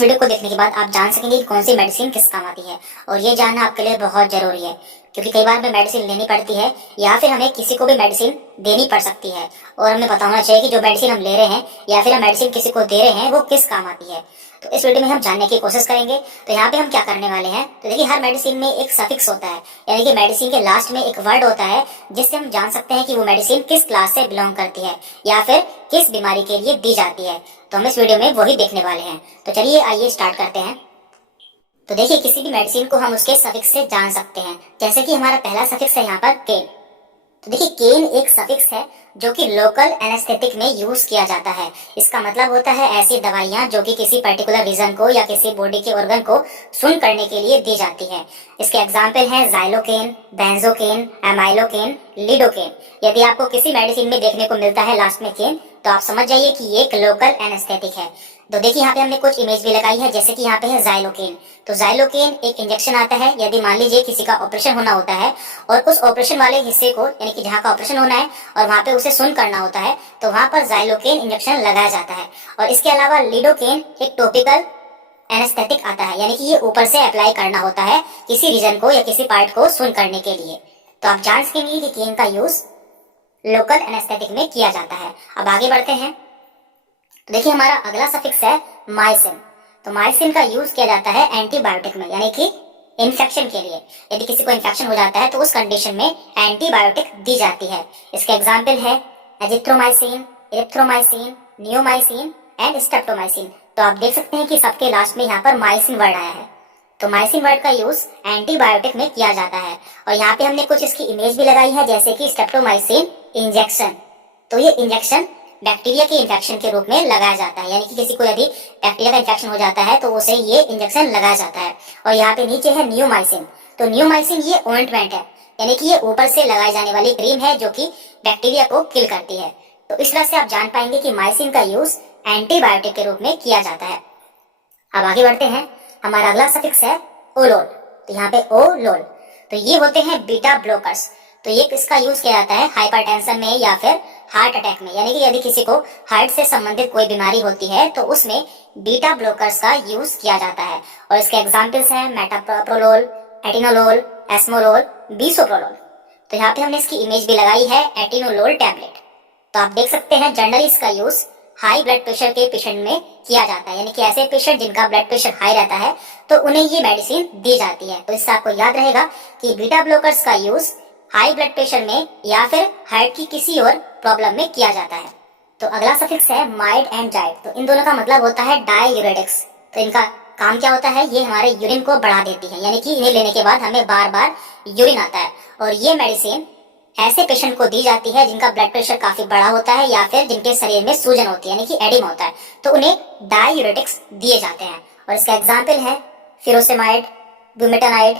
इस वीडियो को देखने के बाद आप जान सकेंगे कि कौन सी मेडिसिन किस काम आती है, और ये जानना आपके लिए बहुत जरूरी है क्योंकि कई बार हमें मेडिसिन लेनी पड़ती है या फिर हमें किसी को भी मेडिसिन देनी पड़ सकती है, और हमें पता होना चाहिए कि जो मेडिसिन हम ले रहे हैं या फिर हम मेडिसिन किसी को दे रहे हैं वो किस काम आती है। तो इस वीडियो में हम जानने की कोशिश करेंगे। तो यहाँ पे हम क्या करने वाले हैं, तो देखिए हर मेडिसिन में एक सफिक्स होता है, यानी कि मेडिसिन के लास्ट में एक वर्ड होता है जिससे हम जान सकते हैं कि वो मेडिसिन किस क्लास से बिलोंग करती है या फिर किस बीमारी के लिए दी जाती है। तो हम इस वीडियो में वही देखने वाले हैं। तो चलिए आइए स्टार्ट करते हैं। तो देखिए किसी भी मेडिसिन को हम उसके सफिक्स से जान सकते हैं, जैसे कि हमारा पहला सफिक्स है यहाँ पर केन। तो देखिए केन एक सफिक्स है जो कि लोकल एनेस्थेटिक में यूज किया जाता है। इसका मतलब होता है ऐसी दवाइयां जो कि किसी पर्टिकुलर रीजन को या किसी बॉडी के ऑर्गन को सुन करने के लिए दी जाती है। इसके एग्जाम्पल हैं जाइलोकेन, बेंजोकेन, एमाइलोकेन, लिडोकेन। यदि आपको किसी मेडिसिन में देखने को मिलता है लास्ट में केन, तो आप समझ जाइए कि ये एक लोकल एनेस्थेटिक है। तो देखिए यहाँ पे हमने कुछ इमेज भी लगाई है, जैसे कि यहाँ पे है जाइलोकेन। तो जाइलोकेन एक इंजेक्शन आता है यदि मान लीजिए किसी का ऑपरेशन होना होता है और उस ऑपरेशन वाले हिस्से को, यानी कि जहाँ का ऑपरेशन होना है और वहाँ पे उसे सुन करना होता है, तो वहाँ पर जाइलोकेन इंजेक्शन लगाया जाता है। और इसके अलावा लिडोकेन एक टॉपिकल एनेस्थेटिक आता है, यानी कि ये ऊपर से अप्लाई करना होता है किसी रीजन को या किसी पार्ट को सुन करने के लिए। तो आप जान सकेंगे कि केन का यूज लोकल एनेस्थेटिक में किया जाता है। अब आगे बढ़ते हैं। तो देखिए हमारा अगला सफिक्स है माइसिन। तो माइसिन का यूज किया जाता है एंटीबायोटिक में, यानी कि इन्फेक्शन के लिए। यदि किसी को इन्फेक्शन हो जाता है तो उस कंडीशन में एंटीबायोटिक दी जाती है। इसके एग्जाम्पल है azithromycin, erythromycin, neomycin and streptomycin. तो आप देख सकते हैं कि सबके लास्ट में यहाँ पर माइसिन वर्ड आया है। तो माइसिन वर्ड का यूज एंटीबायोटिक में किया जाता है, और यहाँ पे हमने कुछ इसकी इमेज भी लगाई है, जैसे कि स्ट्रेप्टोमाइसिन इंजेक्शन। तो ये इंजेक्शन बैक्टीरिया के इन्फेक्शन के रूप में लगाया जाता है, यानी कि किसी को यदि बैक्टीरिया का इन्फेक्शन हो जाता है तो उसे ये इंजेक्शन लगाया जाता है। और यहाँ पे नीचे है नियोमाइसिन। तो नियोमाइसिन ये ऑइंटमेंट है, यानी कि ये ऊपर से लगाई जाने वाली क्रीम है जो कि बैक्टीरिया को किल करती है। तो इस तरह से आप जान पाएंगे कि माइसिन का यूज एंटीबायोटिक के रूप में किया जाता है। अब आगे बढ़ते हैं। हमारा अगला सफिक्स है ओलोल। तो यहाँ पे ओलोल, तो ये होते हैं बीटा ब्लॉकर्स। तो ये इसका यूज किया जाता है हाइपरटेंशन में या फिर हार्ट अटैक में, यानी कि यदि किसी को हार्ट से संबंधित कोई बीमारी होती है तो उसमें बीटा ब्लॉकर्स का यूज किया जाता है। और इसके एग्जांपल्स हैं मेटाप्रोलोल, एटिनोलोल, एस्मोलोल, बिसोप्रोलोल। तो यहाँ पे हमने इसकी इमेज भी लगाई है, एटिनोलोल टैबलेट। तो आप देख सकते हैं जनरली इसका यूज हाई ब्लड प्रेशर के पेशेंट में किया जाता है, यानी कि ऐसे पेशेंट जिनका ब्लड प्रेशर हाई रहता है तो उन्हें ये मेडिसिन दी जाती है। तो इससे आपको याद रहेगा कि बीटा ब्लॉकर्स का यूज हाई ब्लड प्रेशर में या फिर हार्ट की किसी और प्रॉब्लम में किया जाता है। तो अगला सफिक्स है माइड एंड जाइड। तो इन दोनों का मतलब होता है डाययूरेटिक्स। तो इनका काम क्या होता है, ये हमारे यूरिन को बढ़ा देती है, यानी कि इन्हें लेने के बाद हमें बार बार यूरिन आता है। और ये मेडिसिन ऐसे पेशेंट को दी जाती है जिनका ब्लड प्रेशर काफी बड़ा होता है या फिर जिनके शरीर में सूजन होती है, यानी कि एडिमा होता है, तो उन्हें डाययूरेटिक्स दिए जाते हैं। और इसका एग्जाम्पल है फिरोसेमाइड, ब्यूमेटानाइड,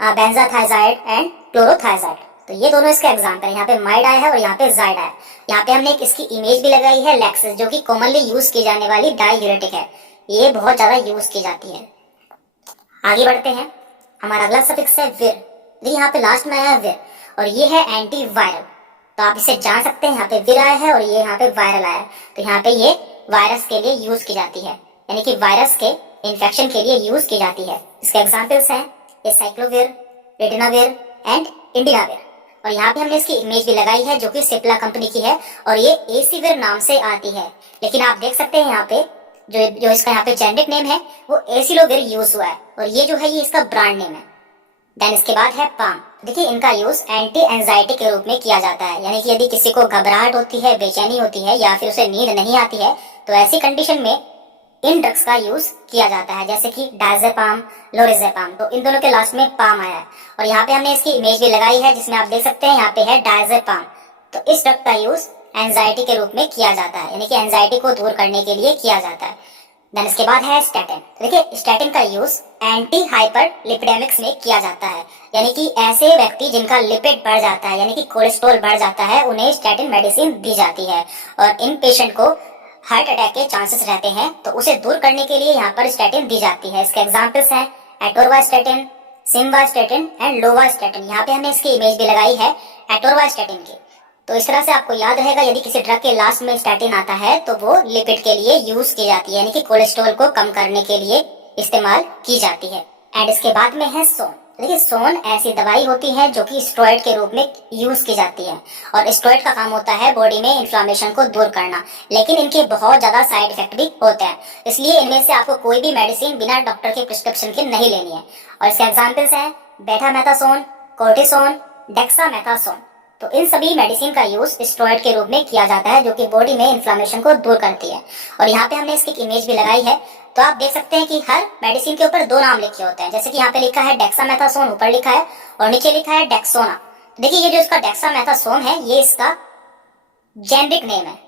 बेंजाथाइजाइड एंड क्लोरोथाइजाइड। तो ये दोनों इसके एग्जाम्पल है। यहाँ पे माइड आया है और यहाँ पे जाइड आया है। यहाँ पे हमने एक इसकी इमेज भी लगाई है, लैक्सिस, जो कि कॉमनली यूज की जाने वाली डाययूरेटिक है। ये बहुत ज्यादा यूज की जाती है। आगे बढ़ते हैं। हमारा अगला सफिक्स है विर। देखिए यहाँ पे लास्ट में आया है विर, और ये है एंटी वायरल। तो आप इसे जान सकते हैं, यहाँ पे विर आया है और ये यहाँ पे वायरल आया है। तो यहाँ पे ये वायरस के लिए यूज की जाती है, यानी कि वायरस के इन्फेक्शन के लिए यूज की जाती है। इसके एग्जाम्पल्स हैं एसाइक्लोविर, रेटिनाविर एंड इंडिनाविर। और यहाँ पे हमने इसकी इमेज भी लगाई है जो कि सिप्ला कंपनी की है, और ये एसीविर नाम से आती है। लेकिन आप देख सकते हैं यहाँ पे जो इसका यहाँ पे जेनेरिक नेम है वो एसिलोविर यूज हुआ है, और ये जो है ये इसका ब्रांड नेम है। देन इसके बाद है पाम। देखिए इनका यूज एंटी एंजाइटी के रूप में किया जाता है, यानी कि यदि किसी को घबराहट होती है, बेचैनी होती है या फिर उसे नींद नहीं आती है, तो ऐसी कंडीशन में इन ड्रग्स का यूज किया जाता है, जैसे कि डायजेपाम, लोरिजेपाम। तो इन दोनों के लास्ट में पाम आया है, और यहाँ पे हमने इसकी इमेज भी लगाई है जिसमें आप देख सकते हैं यहाँ पे है डायजेपाम। तो इस ड्रग का यूज एंजाइटी के रूप में किया जाता है, यानी कि एंजाइटी को दूर करने के लिए किया जाता है। देन इसके बाद है स्टैटिन। देखिए स्टैटिन का यूज एंटी हाइपर लिपिडेमिक्स में किया जाता है, यानी कि ऐसे व्यक्ति जिनका लिपिड बढ़ जाता है, यानी कि कोलेस्ट्रॉल बढ़ जाता है, उन्हें स्टैटिन मेडिसिन दी जाती है। और इन पेशेंट को हार्ट अटैक के चांसेस रहते हैं, तो उसे दूर करने के लिए यहाँ पर स्टैटिन दी जाती है। इसके एग्जाम्पल्स हैं एटोरवास्टैटिन, सिम्वास्टैटिन एंड लोवास्टैटिन। यहाँ पे हमने इसकी इमेज भी लगाई है एटोरवास्टैटिन की। तो इस तरह से आपको याद रहेगा, यदि किसी ड्रग के लास्ट में स्टैटिन आता है तो वो लिपिड के लिए यूज की जाती है, यानी कि कोलेस्ट्रॉल को कम करने के लिए इस्तेमाल की जाती है। एंड इसके बाद में है सोन। देखिए, सोन ऐसी दवाई होती है जो कि स्टेरॉइड के रूप में यूज की जाती है, और स्टेरॉइड का काम होता है बॉडी में इन्फ्लामेशन को दूर करना, लेकिन इनके बहुत ज्यादा साइड इफेक्ट भी होते हैं। इसलिए इनमें से आपको कोई भी मेडिसिन बिना डॉक्टर के प्रिस्क्रिप्शन के नहीं लेनी है। और इसके एग्जाम्पल्स हैं बेटामेथासोन, कोर्टिसोन, डेक्सामेथासोन। तो इन सभी मेडिसिन का यूज स्टेरॉइड के रूप में किया जाता है, जो कि बॉडी में इन्फ्लामेशन को दूर करती है। और यहाँ पे हमने इसकी इमेज भी लगाई है, तो आप देख सकते हैं कि हर मेडिसिन के ऊपर 2 नाम लिखे होते हैं। जैसे कि यहाँ पे लिखा है डेक्सामेथासोन, ऊपर लिखा है, और नीचे लिखा है डेक्सोना। देखिए, ये जो इसका डेक्सामेथासोन है ये इसका जेनरिक नेम है,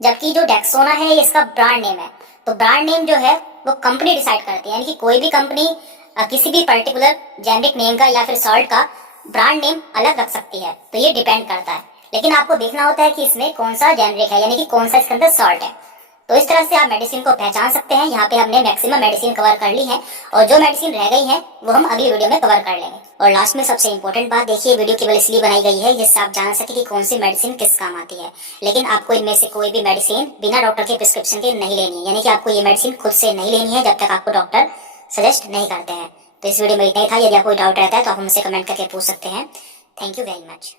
जबकि जो डेक्सोना है ये इसका ब्रांड नेम है। तो ब्रांड नेम जो है वो कंपनी डिसाइड करती है, यानी कि कोई भी कंपनी किसी भी पर्टिकुलर जेनरिक नेम का या फिर सॉल्ट का ब्रांड नेम अलग रख सकती है, तो ये डिपेंड करता है। लेकिन आपको देखना होता है कि इसमें कौन सा जेनरिक है, यानी कि कौन सा इसके अंदर सॉल्ट है। तो इस तरह से आप मेडिसिन को पहचान सकते हैं। यहाँ पे हमने मैक्सिमम मेडिसिन कवर कर ली है, और जो मेडिसिन रह गई है वो हम अगली वीडियो में कवर कर लेंगे। और लास्ट में सबसे इंपॉर्टेंट बात देखिए, वीडियो केवल इसलिए बनाई गई है जिससे आप जान सके कि कौन सी मेडिसिन किस काम आती है। लेकिन आपको इनमें से कोई भी मेडिसिन बिना डॉक्टर के प्रिस्क्रिप्शन के नहीं लेनी है, यानी कि आपको ये मेडिसिन खुद से नहीं लेनी है जब तक आपको डॉक्टर सजेस्ट नहीं करते हैं। तो इस वीडियो में इतना ही था। यदि आपको कोई डाउट रहता है तो आप हमसे कमेंट करके पूछ सकते हैं। Thank you very much.